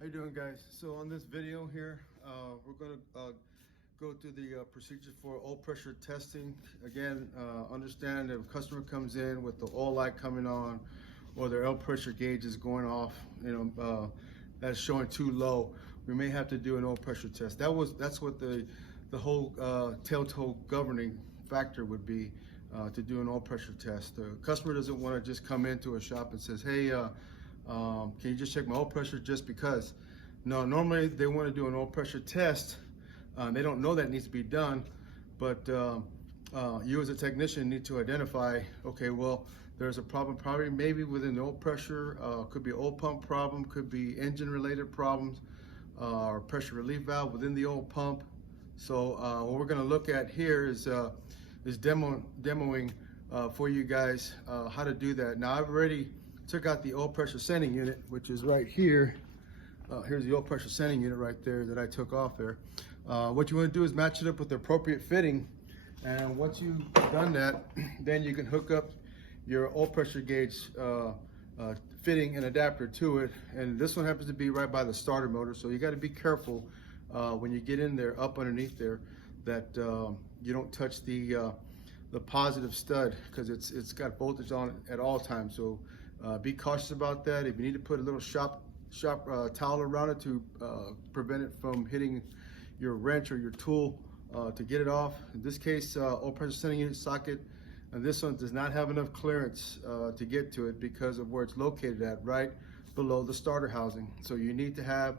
How you doing, guys? So on this video here, we're going to go through the procedure for oil pressure testing. Again, understand if a customer comes in with the oil light coming on or their oil pressure gauge is going off, that's showing too low, we may have to do an oil pressure test. That's what the whole telltale governing factor would be, to do an oil pressure test. The customer doesn't want to just come into a shop and says, hey, can you just check my oil pressure just because? No, normally they want to do an oil pressure test. They don't know that needs to be done, but you as a technician need to identify, okay, well, there's a problem probably maybe within the oil pressure, could be an oil pump problem, could be engine related problems, or pressure relief valve within the oil pump. So what we're going to look at here is demoing for you guys how to do that. Now I've already took out the oil pressure sending unit, which is right here. Here's the oil pressure sending unit right there that I took off there. What you want to do is match it up with the appropriate fitting, and once you've done that, then you can hook up your oil pressure gauge fitting and adapter to it. And this one happens to be right by the starter motor, so you got to be careful when you get in there, up underneath there, that you don't touch the positive stud, because it's got voltage on it at all times. So be cautious about that. If you need to put a little shop towel around it to prevent it from hitting your wrench or your tool to get it off. In this case, oil pressure sending unit socket, and this one does not have enough clearance to get to it because of where it's located at, right below the starter housing. So you need to have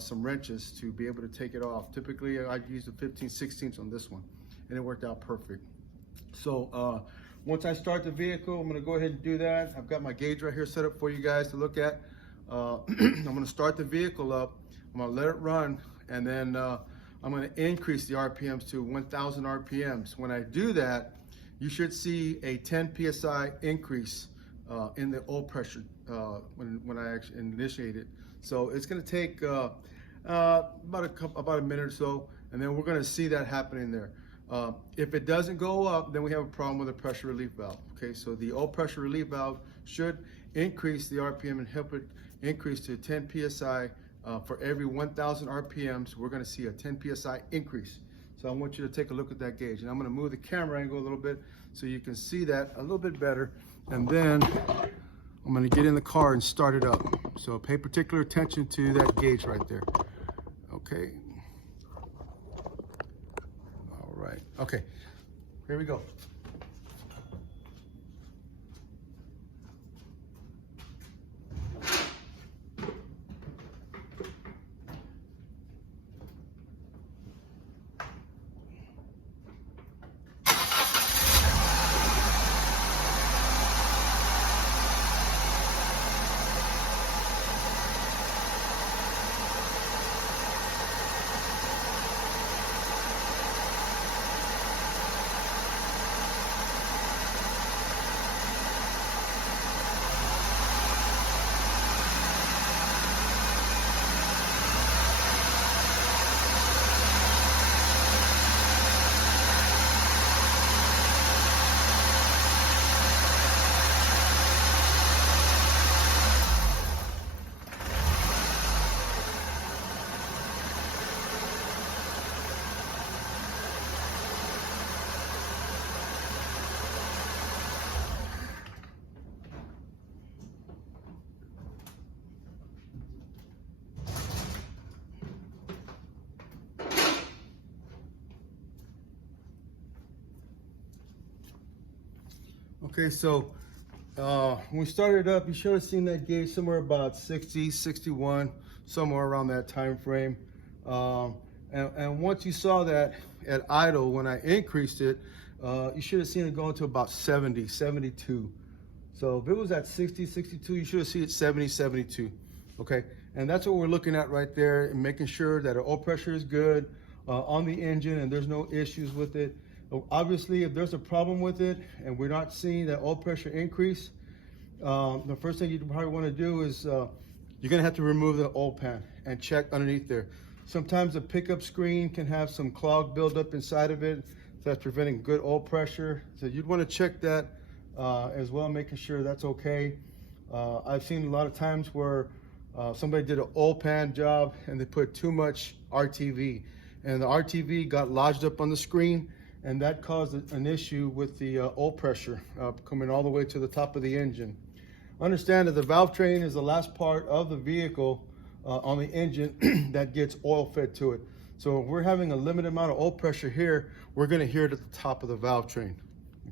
some wrenches to be able to take it off. Typically, I used a 15/16 on this one, and it worked out perfect. So once I start the vehicle, I'm going to go ahead and do that. I've got my gauge right here set up for you guys to look at. I'm going to start the vehicle up. I'm going to let it run, and then I'm going to increase the RPMs to 1,000 RPMs. When I do that, you should see a 10 PSI increase in the oil pressure when I actually initiate it. So it's going to take about a minute or so, and then we're going to see that happening there. If it doesn't go up, then we have a problem with the pressure relief valve. Okay, so the oil pressure relief valve should increase the RPM and help it increase to 10 PSI. For every 1,000 RPMs, we're going to see a 10 PSI increase. So I want you to take a look at that gauge, and I'm going to move the camera angle a little bit so you can see that a little bit better. And then I'm going to get in the car and start it up. So pay particular attention to that gauge right there. Okay. All right. Okay. Here we go. Okay, so when we started up, you should have seen that gauge somewhere about 60, 61, somewhere around that time frame. And once you saw that at idle, when I increased it, you should have seen it going to about 70, 72. So if it was at 60, 62, you should have seen it 70, 72. Okay, and that's what we're looking at right there, and making sure that our oil pressure is good on the engine and there's no issues with it. Obviously, if there's a problem with it and we're not seeing that oil pressure increase, the first thing you probably want to do is you're going to have to remove the oil pan and check underneath there. Sometimes the pickup screen can have some clog buildup inside of it, so that's preventing good oil pressure. So you'd want to check that as well, making sure that's okay. I've seen a lot of times where Somebody did an oil pan job and they put too much RTV, and the RTV got lodged up on the screen, and that caused an issue with the oil pressure coming all the way to the top of the engine. Understand that the valve train is the last part of the vehicle on the engine that gets oil fed to it. So if we're having a limited amount of oil pressure here, we're going to hear it at the top of the valve train.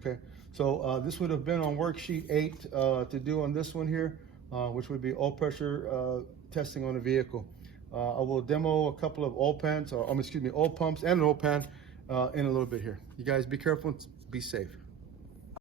Okay, so this would have been on worksheet 8 to do on this one here, which would be oil pressure testing on a vehicle. I will demo a couple of oil pans, oil pumps and an oil pan in a little bit here. You guys be careful and be safe.